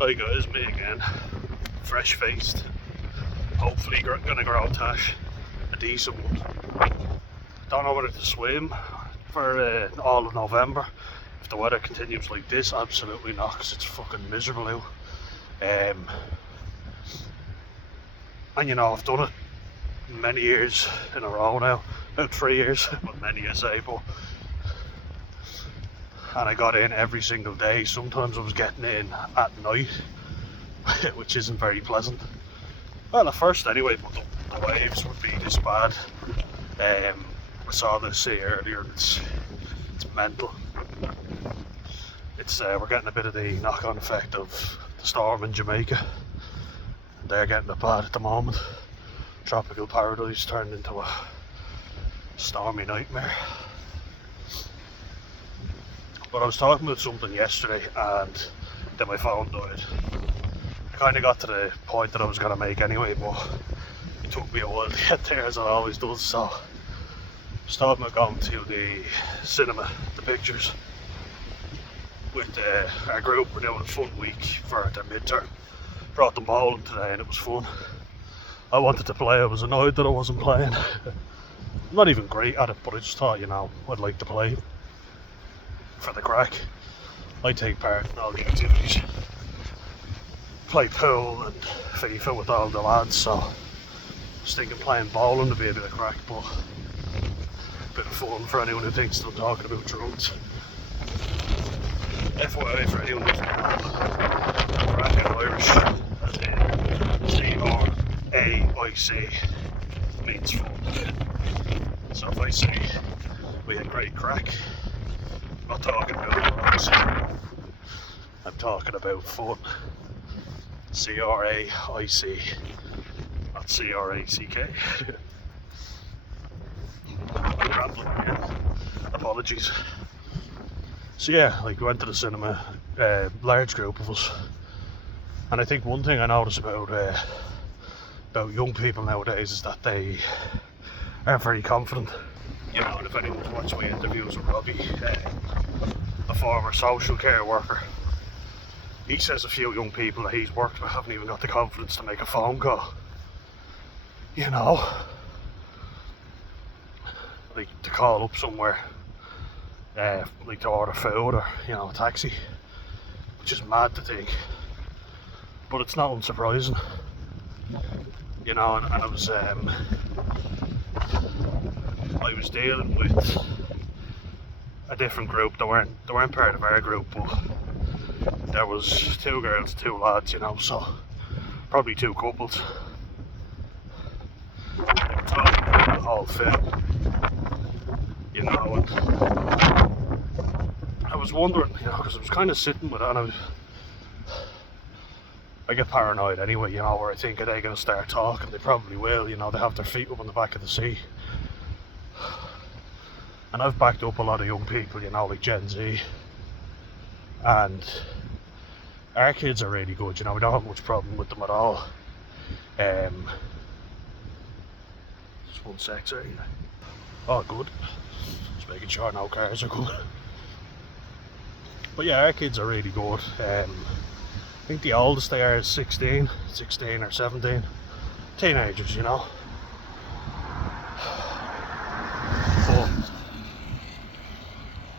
Hi guys, me again. Fresh faced. Hopefully gonna grow a decent one. Don't know whether to swim for all of November. If the weather continues like this, absolutely not, because it's fucking miserable out. And you know, I've done it many years in a row now, about 3 years, but many I say, but and I got in every single day. Sometimes I was getting in at night, which isn't very pleasant. Well, at first anyway, but the waves would be this bad. I saw the sea earlier, and it's mental. It's we're getting a bit of the knock-on effect of the storm in Jamaica. They're getting it bad at the moment. Tropical paradise turned into a stormy nightmare. But I was talking about something yesterday and then my phone died. I kind of got to the point that I was going to make anyway, but it took me a while to get there, as it always does. So I was talking about going to the cinema, the pictures, with our group. We're doing a fun week for their midterm. Brought them bowling today and it was fun. I wanted to play. I was annoyed that I wasn't playing. I'm not even great at it, but I just thought, you know, I'd like to play for the crack. I take part in all the activities. Play pool and FIFA with all the lads, so I was thinking playing bowling would be a bit of crack, but a bit of fun for anyone who thinks I'm talking about drugs. FYI for anyone who's not, crack in Irish, as in C-R-A-I-C, means fun. So if I say we had great crack, I'm not talking about drugs, I'm talking about fun. C-R-A-I-C, not C-R-A-C-K. Rambling again. Apologies. So yeah, like we went to the cinema, large group of us, and I think one thing I notice about young people nowadays is that they aren't very confident. You know, and if anyone's watched my interviews with Robbie, the former social care worker, he says a few young people that he's worked with haven't even got the confidence to make a phone call. You know, like to call up somewhere, like to order food or, you know, a taxi, which is mad to think, but it's not unsurprising. You know, and I was dealing with a different group. They weren't part of our group, but there was 2 girls, 2 lads, you know, so probably 2 couples. They were talking about the whole film, you know, and I was wondering, you know, because I was kind of sitting with it, and I get paranoid anyway, you know, where I think, are they going to start talking? They probably will, you know, they have their feet up on the back of the seat. And I've backed up a lot of young people, you know, like Gen Z, and our kids are really good, you know, we don't have much problem with them at all. Just one sec, sorry. Oh, good. Just making sure no cars are coming. But yeah, our kids are really good. I think the oldest they are is 16 or 17. Teenagers, you know. But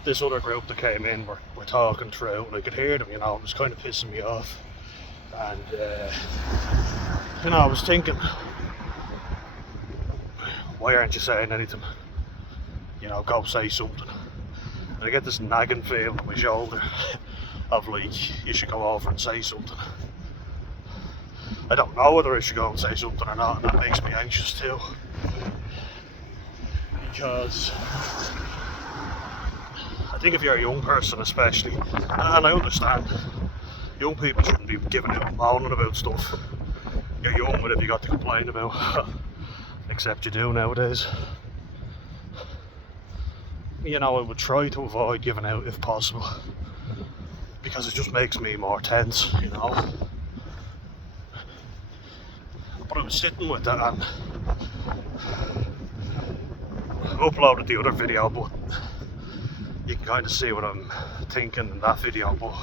this other group that came in were talking through, and I could hear them, you know, it was kind of pissing me off. And, you know, I was thinking, why aren't you saying anything? You know, go say something. And I get this nagging feeling on my shoulder of like, you should go over and say something. I don't know whether I should go and say something or not, and that makes me anxious too. Because I think if you're a young person especially, and I understand, young people shouldn't be giving out and moaning about stuff. You're young, what have you got to complain about? Except you do nowadays. You know, I would try to avoid giving out if possible, because it just makes me more tense, you know. But I was sitting with that and I uploaded the other video, but you can kind of see what I'm thinking in that video. But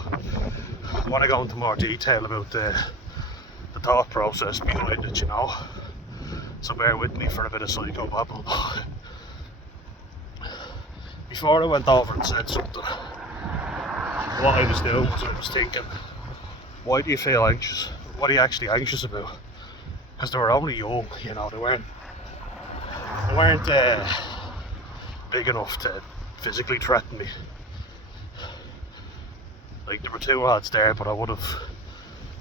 I want to go into more detail about the thought process behind it, you know. So bear with me for a bit of psychobabble. Before I went over and said something, what I was doing was I was thinking, why do you feel anxious? What are you actually anxious about? Because they were only young, you know, they weren't big enough to physically threaten me. Like, there were two lads there, but I would have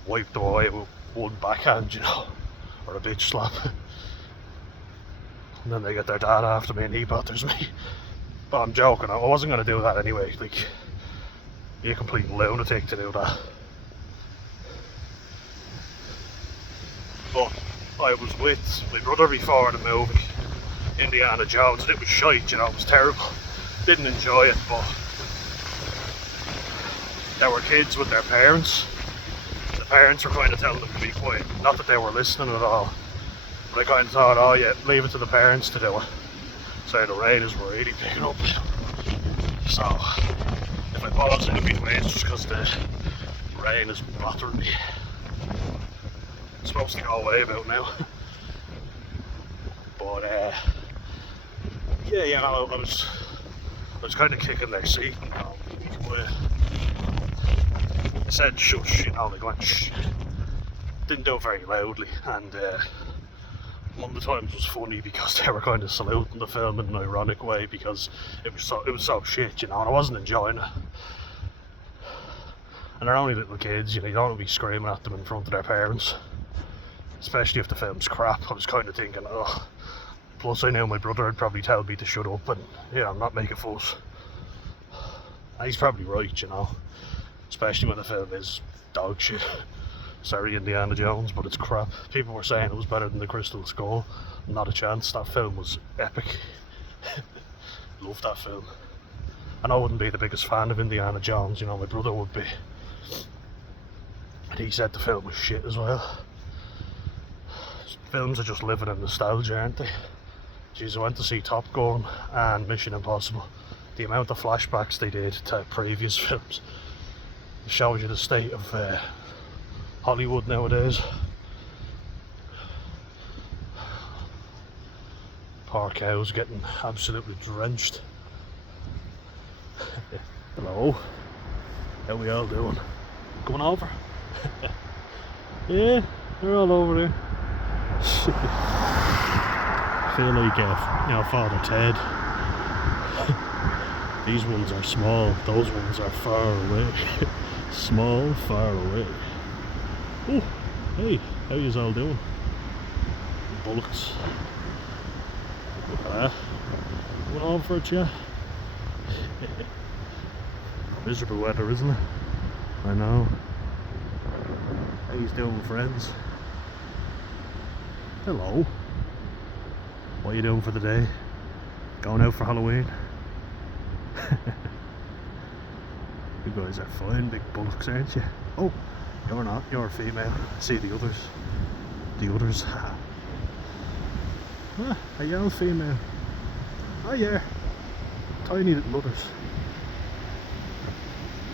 wiped them away with one backhand, you know, or a bitch slap. And then they get their dad after me and he batters me. But I'm joking, I wasn't going to do that anyway. Like, you're a complete lunatic to do that. But I was with my brother before the movie, Indiana Jones, and it was shite, you know, it was terrible. Didn't enjoy it, but there were kids with their parents. The parents were kind of telling them to be quiet. Not that they were listening at all, but I kind of thought, oh yeah, leave it to the parents to do it. So the rain is really picking up. So if I pause in between, it's just because the rain is battering me. It's supposed to go away about now. But yeah, you know, I was kind of kicking their seat and I said shush, you know, they went shh. Didn't do it very loudly, and one of the times was funny because they were kind of saluting the film in an ironic way because it was so shit, you know, and I wasn't enjoying it. And they're only little kids, you know, you don't want to be screaming at them in front of their parents, especially if the film's crap. I was kind of thinking, oh. Plus I knew my brother would probably tell me to shut up and, you know, not make a fuss. And he's probably right, you know, especially when the film is dog shit. Sorry, Indiana Jones, but it's crap. People were saying it was better than The Crystal Skull. Not a chance. That film was epic. Love that film. And I wouldn't be the biggest fan of Indiana Jones, you know, my brother would be. And he said the film was shit as well. Films are just living in nostalgia, aren't they? Jeez, I went to see Top Gun and Mission Impossible. The amount of flashbacks they did to previous films shows you the state of Hollywood nowadays. Poor cows getting absolutely drenched. Hello, how we all doing? Coming over? Yeah, they're all over there. I feel like, you know, Father Ted. These ones are small, those ones are far away. Small, far away. Oh, hey, how yous all doing? Bullocks. Look at that. Going on for a chat. Miserable weather, isn't it? I know. How yous doing, friends? Hello. What are you doing for the day? Going out for Halloween? You guys are fine, big bullocks, aren't you? Oh, you're not, you're a female. See the others. The others. Ah, a young female. Oh yeah. Tiny little others.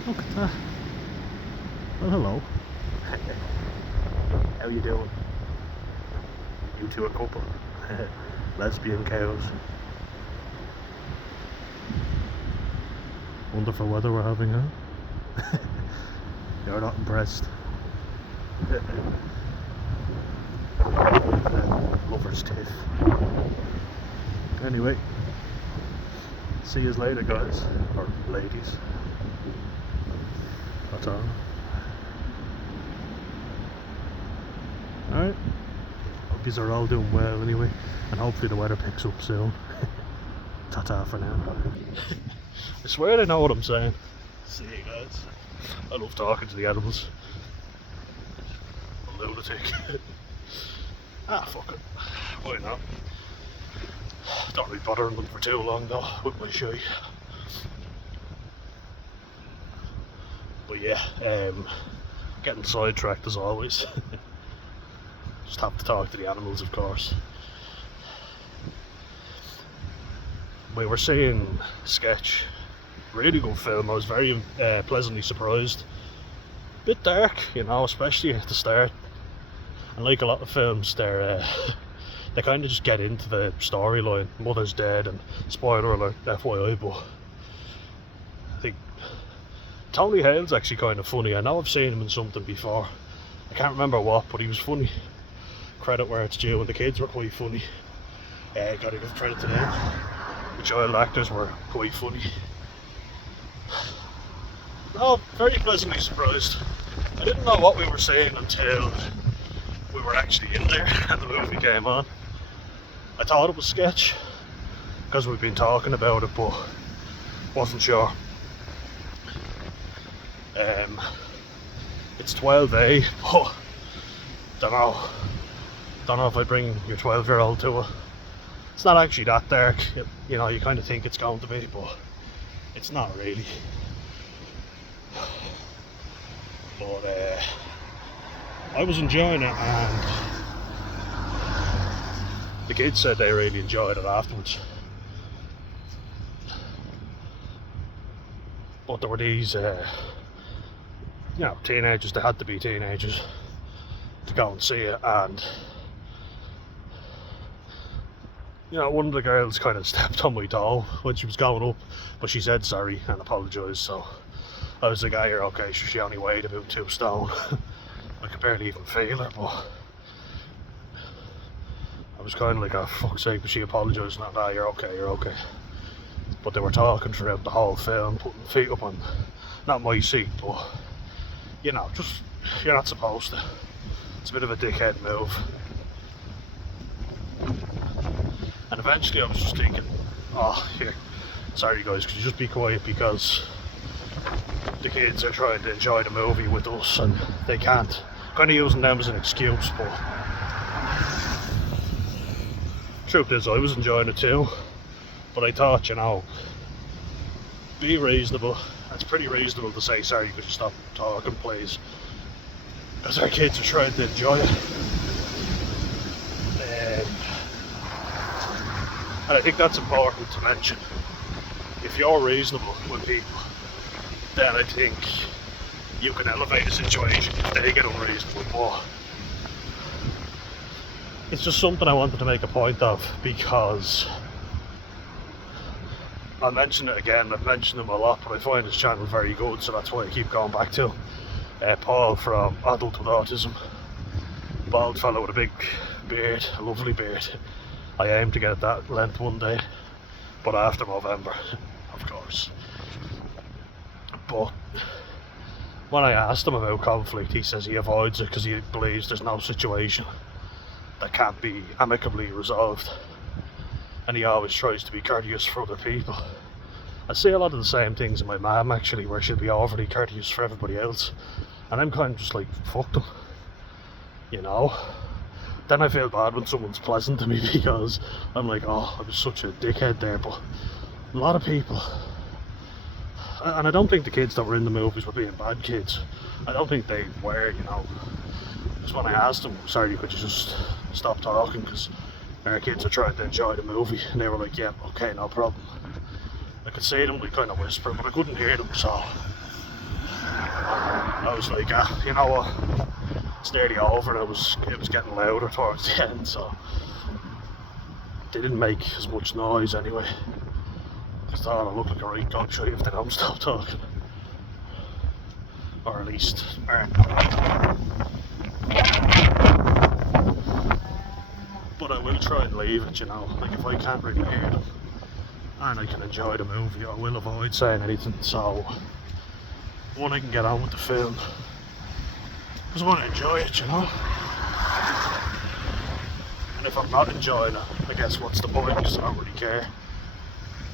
Look at that. Well, hello. How you doing? You two a couple. Lesbian cows. Wonderful weather we're having, huh? You're not impressed. Lover's tiff. Anyway, see yous later, guys. Or ladies. That's all. Alright. Hope yous are all doing well anyway. And hopefully the weather picks up soon. Ta-ta for now. I swear they know what I'm saying. See you guys. I love talking to the animals. A lunatic. Ah, fuck it. Why not? Don't really bothering them for too long though, with my shy. But yeah, getting sidetracked as always. Just have to talk to the animals, of course. We were seeing Sketch. Really good film. I was very pleasantly surprised. bit dark, you know, especially at the start. And like a lot of films, they kind of just get into the storyline. Mother's dead, and spoiler alert, FYI, but I think Tony Hale's actually kind of funny. I know I've seen him in something before. I can't remember what, but he was funny. Credit where it's due, and the kids were quite funny. Gotta give credit to them. The child actors were quite funny. No, very pleasantly surprised. I didn't know what we were saying until we were actually in there and the movie came on. I thought it was sketch because we've been talking about it, but wasn't sure. It's 12A, but don't know if I bring your 12-year-old to it. It's not actually that dark, you know, you kind of think it's going to be, but it's not really. But I was enjoying it, and the kids said they really enjoyed it afterwards. But there were these, you know, teenagers, they had to be teenagers to go and see it, and you know, one of the girls kind of stepped on my toe when she was going up, but she said sorry and apologised, so I was like, ah, you're okay. She only weighed about 2 stone. I could barely even feel her, but I was kind of like, oh, fuck's sake, but she apologised, and ah, you're okay, you're okay. But they were talking throughout the whole film, putting feet up on, not my seat, but, you know, just, you're not supposed to. It's a bit of a dickhead move. And eventually I was just thinking, oh, here, sorry guys, could you just be quiet, because the kids are trying to enjoy the movie with us and they can't. Kind of using them as an excuse, but truth is I was enjoying it too. But I thought, you know, be reasonable. It's pretty reasonable to say sorry, could you stop talking please, because our kids are trying to enjoy it. And I think that's important to mention. If you're reasonable with people, then I think you can elevate the situation if they get unreasonable. But it's just something I wanted to make a point of, because I'll mention it again. I've mentioned him a lot, but I find his channel very good, so that's why I keep going back to Paul from Adult with Autism. Bald fellow with a big beard, a lovely beard. I aim to get that length one day, but after November, of course. But when I asked him about conflict, he says he avoids it because he believes there's no situation that can't be amicably resolved, and he always tries to be courteous for other people. I see a lot of the same things in my mum actually, where she'll be overly courteous for everybody else, and I'm kind of just like, fuck them, you know. Then I feel bad when someone's pleasant to me, because I'm like, oh, I was such a dickhead there. But a lot of people, and I don't think the kids that were in the movies were being bad kids. I don't think they were, you know. Just when I asked them, sorry, could you just stop talking, because our kids are trying to enjoy the movie, and they were like, yeah, okay, no problem. I could see them like kind of whisper, but I couldn't hear them, so I was like, you know what? It's nearly over, and it was getting louder towards the end, so they didn't make as much noise anyway. I thought I looked like a right cockshite if they don't stop talking, or at least aren't. But I will try and leave it, you know, like if I can't really hear them and I can enjoy the movie, I will avoid saying anything, so one, I can get on with the film. I just want to enjoy it, you know. And if I'm not enjoying it, I guess what's the point, because I don't really care.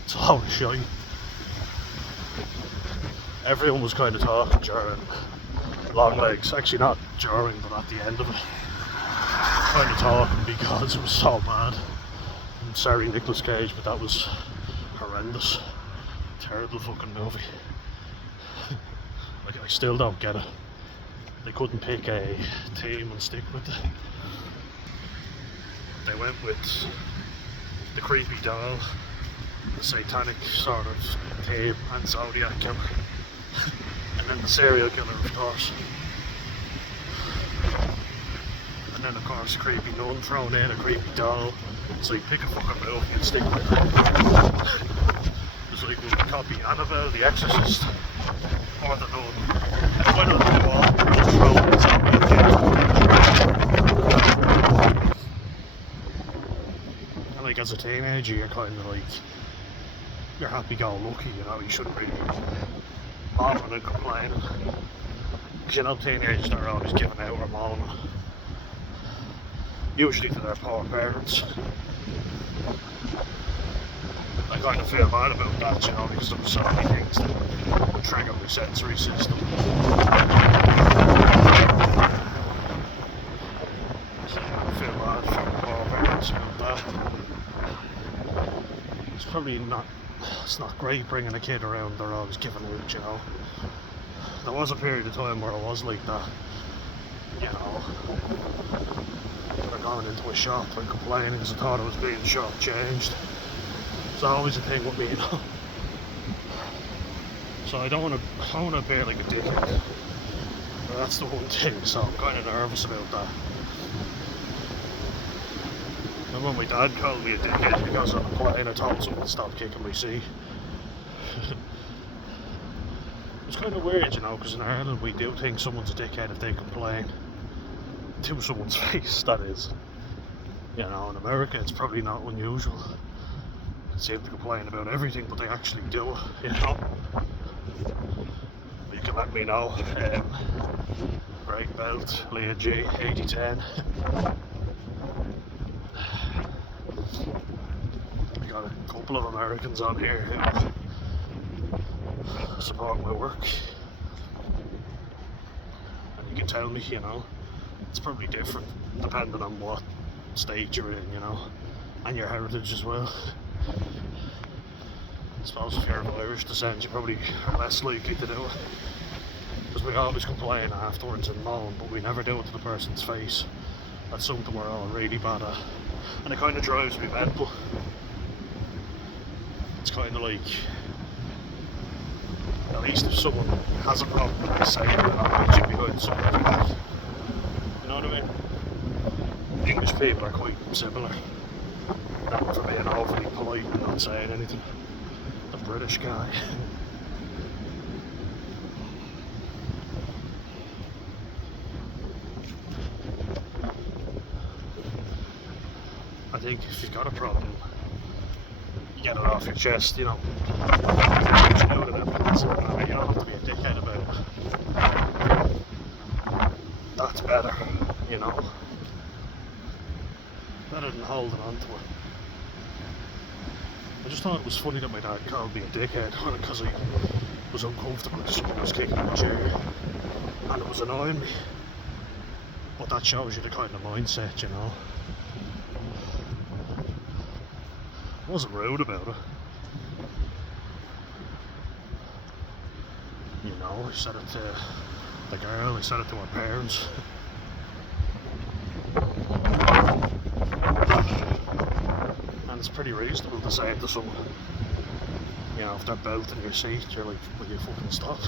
It's a load of shite. Everyone was kind of talking during Long Legs, actually not during, but at the end of it. Kind of talking because it was so bad. I'm sorry, Nicolas Cage, but that was horrendous. Terrible fucking movie. Like, I still don't get it. They couldn't pick a team and stick with it. They went with the creepy doll, the satanic sort of team, and Zodiac Killer. And And then the serial killer, of course. And then of course a creepy nun thrown in, a creepy doll. So you pick a fucking movie and stick with it. It's like we copy Annabelle, The Exorcist, or the nun. And why not do all? Just throw it in zombie again. And like as a teenager you're kind of like, you're happy-go-lucky, you know, you shouldn't really be moaning and complaining. Because you know teenagers are always giving out or moaning. Usually to their poor parents. I kind of feel bad about that, you know, because there were so many things that would trigger my sensory system. So I feel bad for my poor parents about that. It's probably not, it's not great bringing a kid around, they're always giving out, you know. There was a period of time where I was like that, you know. Going into a shop and complaining because I thought I was being short-changed. It's always a thing with me, you know. So I don't want to appear like a dickhead. But that's the one thing, so I'm kind of nervous about that. And when my dad called me a dickhead because on a plane I told someone to stop kicking my seat. It's kind of weird, you know, because in Ireland we do think someone's a dickhead if they complain. To someone's face, that is. You know, in America it's probably not unusual. They seem to complain about everything, but they actually do, you know. You can let me know. Great belt, Leah G, 8010. I got a couple of Americans on here who support my work. And you can tell me, you know, it's probably different depending on what state you're in, you know, and your heritage as well. I suppose if you're of Irish descent, you probably are less likely to do it. Because we always complain afterwards and moan, but we never do it to the person's face. That's something we're all really bad at. And it kind of drives me mental. It's kind of like, at least if someone has a problem, they say it, they're not reaching behind someone's back. You know what I mean? English people are quite similar. Not for being overly polite and not saying anything. The British guy. I think if you've got a problem, you get it off your chest, you know. You don't have to be a dickhead about it. That's better, you know. Better than holding on to it. I just thought it was funny that my dad called me a dickhead because I was uncomfortable if someone was kicking my chair and it was annoying me. But that shows you the kind of mindset, you know. I wasn't rude about it. You know, I said it to the girl, I said it to her parents. And it's pretty reasonable to say it to someone. You know, if they're belting your seat, you're like, will you fucking stop?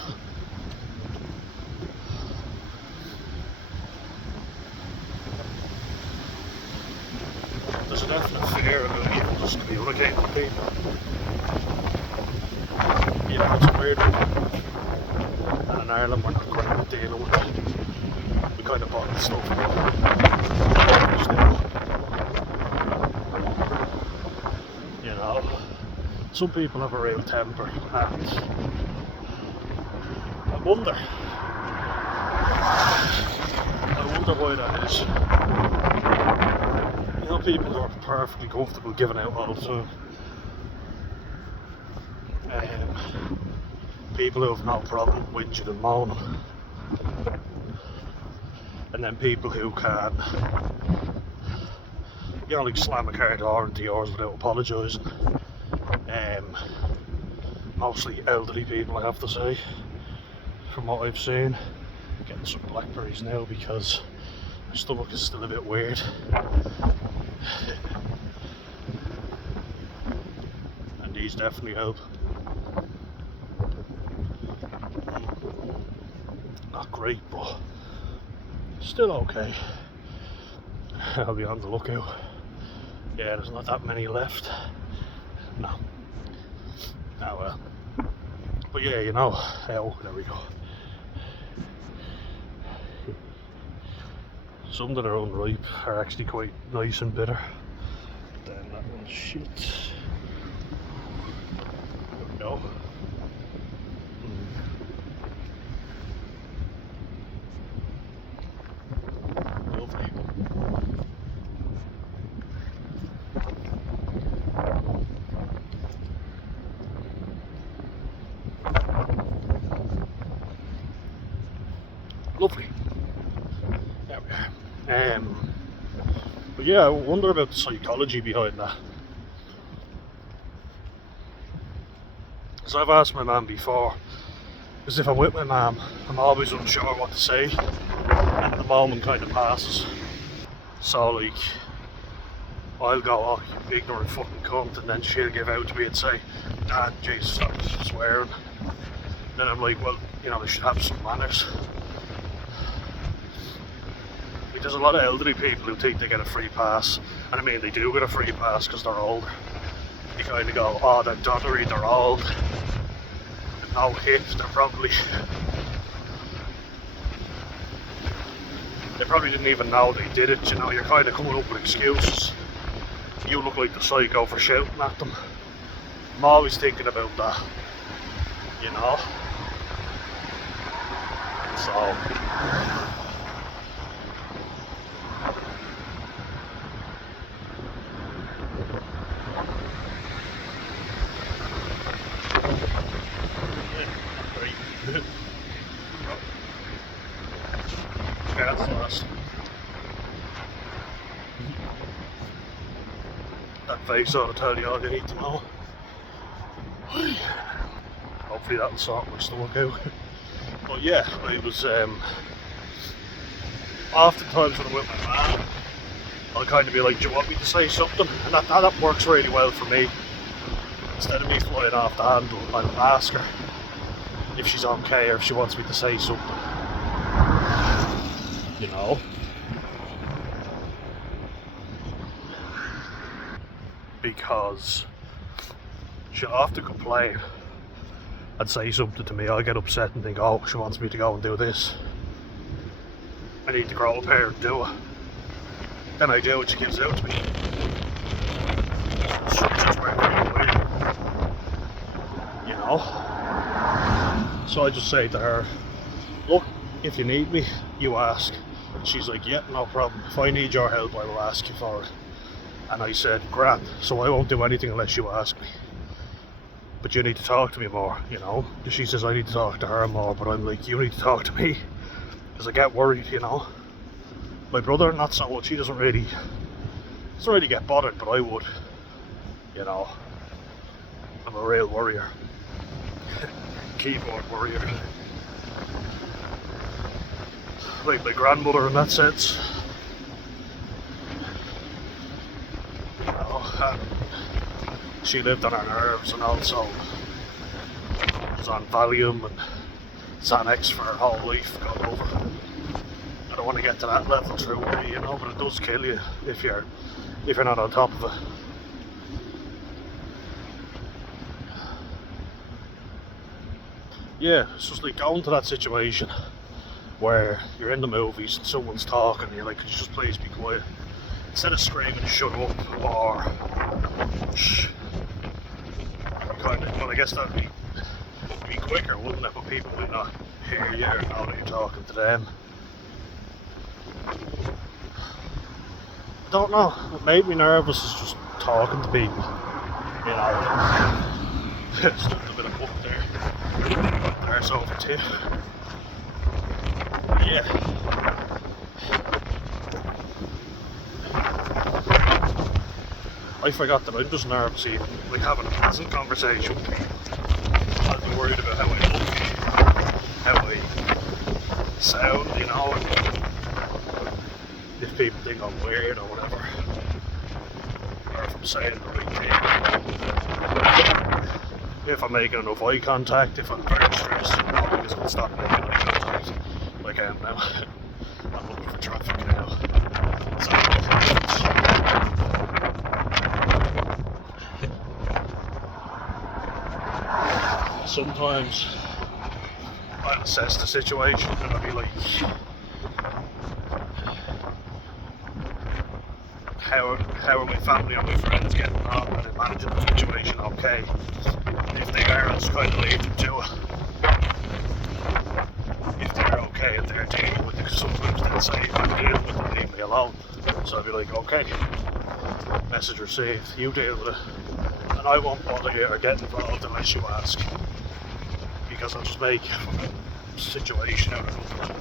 There's a definite fear about people just communicating with people. You know, it's a weird one. And in Ireland we're not great at dealing with it. We kind of bottle stuff up. You know, some people have a real temper and I wonder why that is. You know, people who are perfectly comfortable giving out all the time. People who have no problem whinging and moaning. And then people who can, you know, like slam a car door into yours without apologising. Mostly elderly people, I have to say, from what I've seen. I'm getting some blackberries now because my stomach is still a bit weird. And these definitely help. great, but still okay. I'll be on the lookout. Yeah, there's not that many left. No. Oh well. But yeah, you know, oh, there we go. Some that are unripe are actually quite nice and bitter. Then that one's shit. There we go. Lovely. Lovely. There we are. But yeah, I wonder about the psychology behind that. Because I've asked my mum before, because if I'm with my mum, I'm always unsure what to say, and the moment kind of passes. So like, I'll go, oh, you ignorant fucking cunt, and then she'll give out to me and say, Dad, Jesus, stop swearing. And then I'm like, well, you know, they should have some manners. There's a lot of elderly people who think they get a free pass, and I mean they do get a free pass because they're older. You kind of go, oh, they're doddery, they're old, no hip, they're probably they probably didn't even know they did it, you know. You're kind of coming up with excuses. You look like the psycho for shouting at them. I'm always thinking about that, you know. So yeah, that's nice. That face ought to tell you all you need to know. Hopefully that'll sort my stomach out. But yeah, I was oftentimes when I'm with my mum, I'll kind of be like, do you want me to say something? And that works really well for me. Instead of me flying off the handle, I'll ask her if she's okay or if she wants me to say something. You know? Because she'll often complain and say something to me. I'll get upset and think, oh, she wants me to go and do this. I need to grow up here and do it. Then I do what she gives out to me. Structures work really well. You know? So I just say to her, look, if you need me, you ask. And she's like, yeah, no problem. If I need your help, I will ask you for it. And I said, grand, so I won't do anything unless you ask me. But you need to talk to me more, you know. She says I need to talk to her more, but I'm like, you need to talk to me. Because I get worried, you know. My brother, not so much. He doesn't really get bothered, but I would. You know. I'm a real warrior. Keyboard warrior. Like my grandmother in that sense. You know, and she lived on her nerves and also was on Valium and Xanax for her whole life, got over. I don't want to get to that level through me, you know, but it does kill you if you're not on top of it. Yeah, it's just like going to that situation where you're in the movies and someone's talking and you're like, could you just please be quiet? Instead of screaming, shut up, or shh. Kind of, well, I guess that'd be quicker, wouldn't it? But people would not hear you or know that you're talking to them. I don't know, what made me nervous is just talking to people. You know, just a bit of book there. There's over too. Yeah. I forgot that I'm just nervous even, like having a pleasant conversation with people. I'd be worried about how I look, how I sound, you know, and if people think I'm weird or whatever, or if I'm saying the right thing, if I'm making enough eye contact, if I'm very stressed, you know, because I'll stop making eye contact. Like weekend now. I'm looking for traffic now. So, sometimes I assess the situation and I'll be like, how are my family and my friends getting on and managing the situation okay? If they are, I'll just kind of leave them to it. If they're okay and they're dealing with it, because sometimes they'll say, if I'm dealing with it, leave me alone. So I'll be like, okay, message received, you deal with it. And I won't bother you or get involved unless you ask. Because I'll just make a situation out of nothing.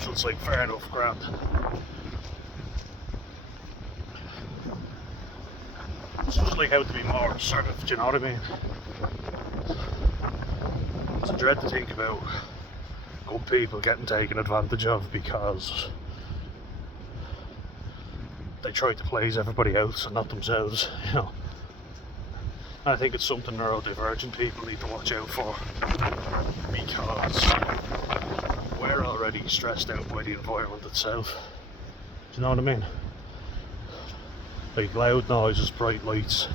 So it's like, fair enough, grand. It's just like how to be more assertive, do you know what I mean? It's a dread to think about good people getting taken advantage of because they try to please everybody else and not themselves, you know. And I think it's something neurodivergent people need to watch out for, because we're already stressed out by the environment itself. Do you know what I mean? Like loud noises, bright lights.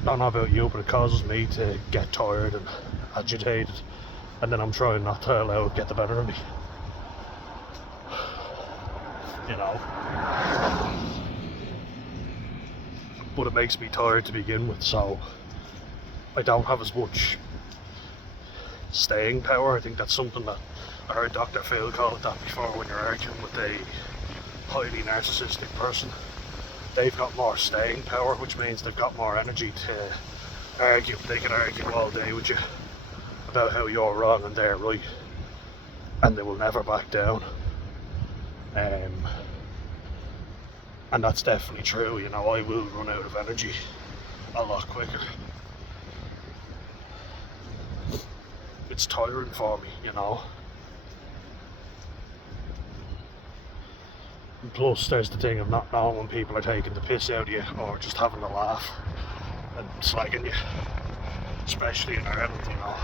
I don't know about you, but it causes me to get tired and agitated, and then I'm trying not to allow it to get the better of me. You know. But it makes me tired to begin with, so I don't have as much staying power. I think that's something that I heard Dr. Phil call it that before, when you're arguing with a highly narcissistic person. They've got more staying power, which means they've got more energy to argue. They can argue all day with you about how you're wrong and they're right, and they will never back down. And that's definitely true, you know. I will run out of energy a lot quicker. It's tiring for me, you know. And plus there's the thing of not knowing when people are taking the piss out of you or just having a laugh and slagging you, especially in Ireland, you know.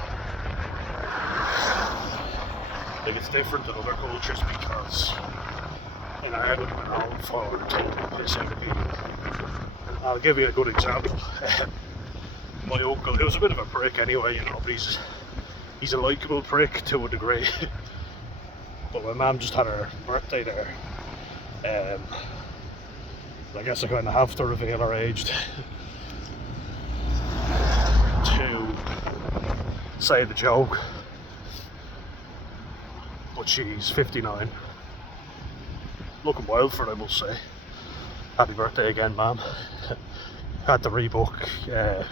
Like, it's different in other cultures because in Ireland we're known for taking the piss out of people. And I'll give you a good example. My uncle, he was a bit of a prick anyway, you know, but he's a likeable prick to a degree. But my mum just had her birthday there. I guess I kind of have to reveal her age to say the joke, but she's 59, looking wild for it, I must say. Happy birthday again, ma'am. Had to rebook a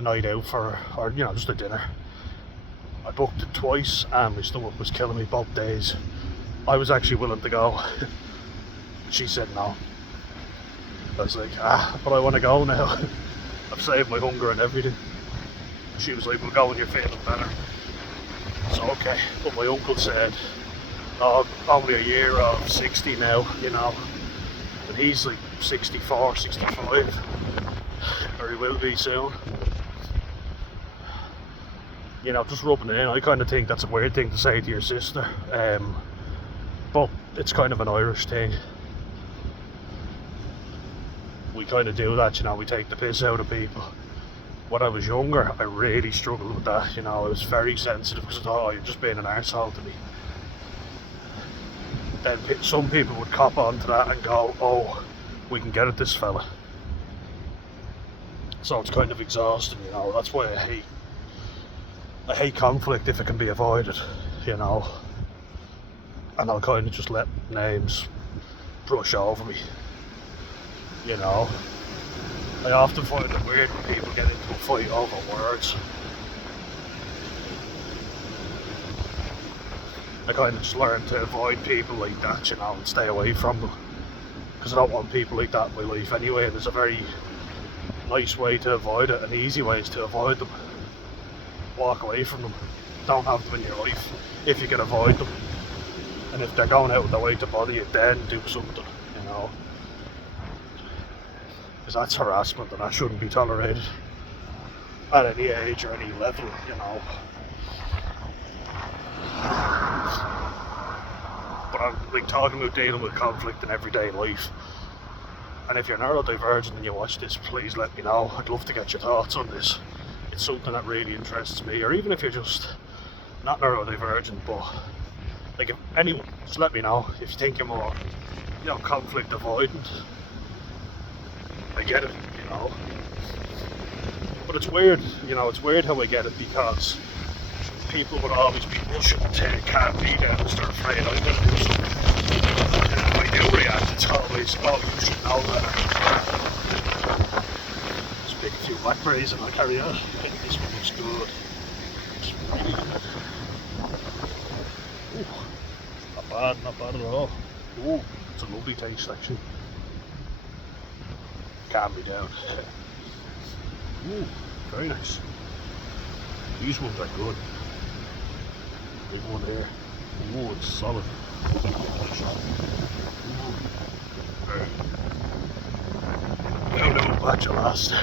night out for her, or you know, just a dinner. I booked it twice and my stomach was killing me both days. I was actually willing to go. She said no. I was like, but I want to go now. I've saved my hunger and everything. She was like, we'll go when you're feeling better. So okay, but my uncle said, oh, only a year of 60 now, you know. And he's like 64, 65, or he will be soon. You know, just rubbing it in. I kind of think that's a weird thing to say to your sister. But it's kind of an Irish thing. We kind of do that, you know, we take the piss out of people. When I was younger, I really struggled with that, you know. I was very sensitive because I thought, oh, you're just being an arsehole to me. Then some people would cop onto that and go, oh, we can get at this fella. So it's kind of exhausting, you know. That's why I hate conflict if it can be avoided, you know. And I'll kind of just let names brush over me, you know. I often find it weird when people get into a fight over words. I kind of just learn to avoid people like that, you know, and stay away from them. Because I don't want people like that in my life anyway, and there's a very nice way to avoid it, and easy ways to avoid them. Walk away from them. Don't have them in your life if you can avoid them. And if they're going out of their way to bother you, then do something, you know. Because that's harassment and that shouldn't be tolerated at any age or any level, you know. I'm like talking about dealing with conflict in everyday life. And if you're neurodivergent and you watch this, please let me know. I'd love to get your thoughts on this. It's something that really interests me. Or even if you're just not neurodivergent, but like if anyone, just let me know if you think you're more, conflict avoidant. I get it, but it's weird, it's weird how I get it, because people would always be pushing to calm me down and start afraid I'm going to do something. And if I do react, it's always, oh, you should know that. Just pick a few blackberries and I'll carry on. I think this one looks good. It's really good. Ooh, not bad at all. Ooh, it's a lovely taste actually. Calm me down. Ooh, very nice. These ones are good. Big one there. Ooh, it's solid. No batch of last.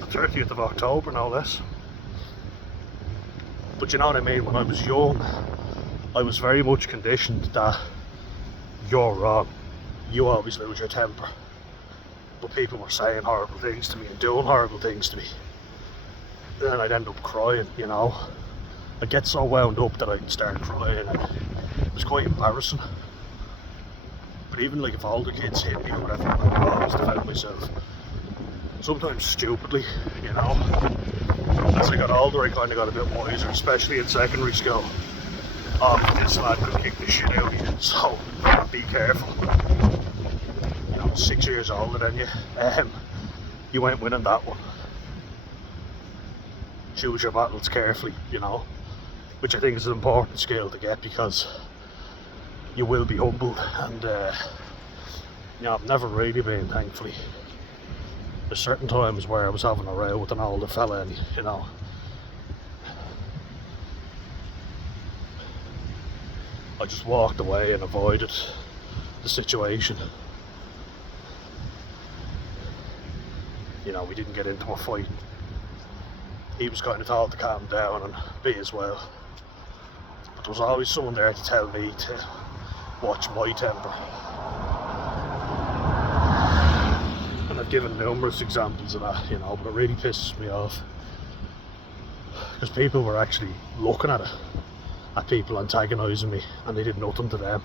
The 30th of October, no less. But you know what I mean, when I was young, I was very much conditioned that you're wrong. You always lose your temper. But people were saying horrible things to me and doing horrible things to me. Then I'd end up crying, I'd get so wound up that I'd start crying, and it was quite embarrassing. But even like if older kids hit me or whatever, I would always defend myself. Sometimes stupidly, As I got older, I kind of got a bit wiser, especially in secondary school. Oh, this lad could kick the shit out of you, so be careful. 6 years older than you, you ain't winning that one. Choose your battles carefully, which I think is an important skill to get, because you will be humbled. And I've never really been, thankfully. There's certain times where I was having a row with an older fella, and I just walked away and avoided the situation. We didn't get into a fight. He was kind of told to calm down and be as well. But there was always someone there to tell me to watch my temper. And I've given numerous examples of that, but it really pisses me off. Because people were actually looking at people antagonising me, and they did nothing to them.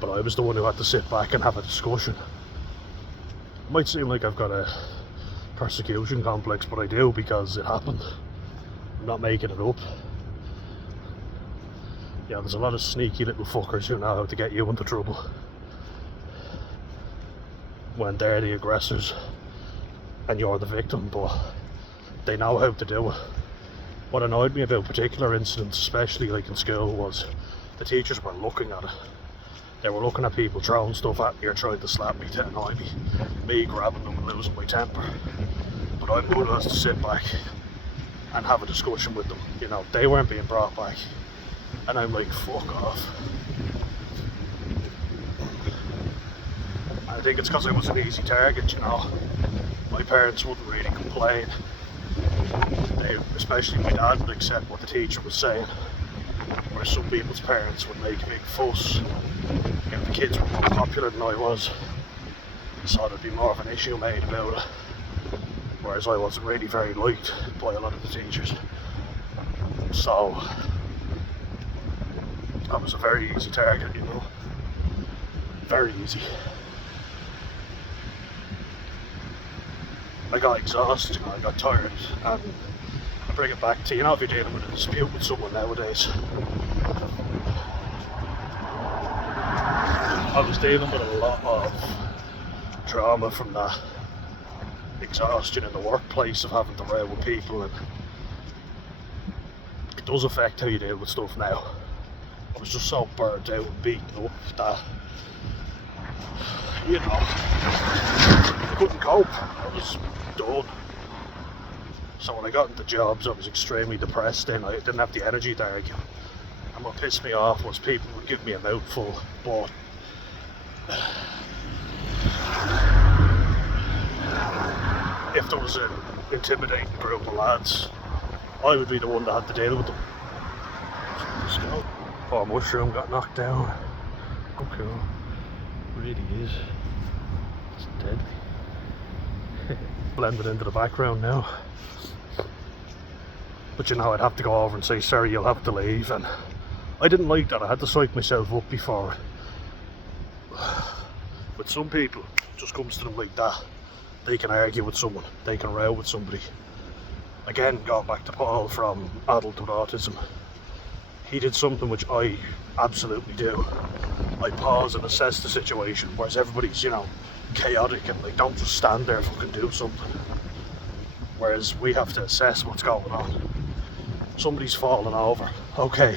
But I was the one who had to sit back and have a discussion. It might seem like I've got a persecution complex, but I do, because it happened. I'm not making it up. There's a lot of sneaky little fuckers who know how to get you into trouble when they're the aggressors and you're the victim, but they know how to do it. What annoyed me about particular incidents, especially like in school, was the teachers were looking at it. They were looking at people throwing stuff at me or trying to slap me to annoy me. Me grabbing them and losing my temper. But I'm one who has to sit back and have a discussion with them. They weren't being brought back. And I'm like, fuck off. I think it's because I was an easy target, My parents wouldn't really complain. Especially my dad, would accept what the teacher was saying. Where some people's parents would make a big fuss. The kids were more popular than I was, so there'd be more of an issue made about it. Whereas I wasn't really very liked by a lot of the teachers. So I was a very easy target, Very easy. I got exhausted, I got tired, and I bring it back to, if you're dealing with a dispute with someone nowadays. I was dealing with a lot of trauma from that exhaustion in the workplace of having to row with people, and it does affect how you deal with stuff now. I was just so burnt out and beaten up that, I couldn't cope. I was done. So when I got into jobs, I was extremely depressed, and I didn't have the energy to argue. And what pissed me off was people would give me a mouthful, but if there was an intimidating group of lads, I would be the one that had to deal with them. Let's go. Poor mushroom got knocked down. Oh cool. Really is. It's deadly. Blended into the background now. But you know, I'd have to go over and say, sorry, you'll have to leave. And I didn't like that. I had to psych myself up before. But some people, it just comes to them like that. They can argue with someone. They can row with somebody. Again, going back to Paul from Adult with Autism. He did something which I absolutely do. I pause and assess the situation, whereas everybody's, you know, chaotic and like, don't just stand there and fucking do something. Whereas we have to assess what's going on. Somebody's fallen over. Okay,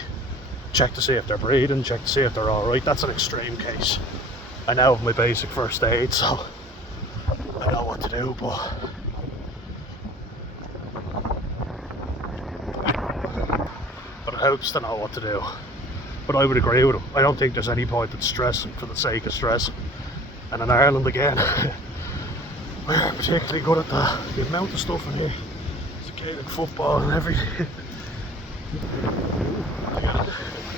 check to see if they're breathing, check to see if they're alright. That's an extreme case. I now have my basic first aid, so I know what to do, but it helps to know what to do. But I would agree with him. I don't think there's any point in stressing for the sake of stressing. And in Ireland again, we're particularly good at that. The amount of stuff in here. There's a Gaelic football and everything.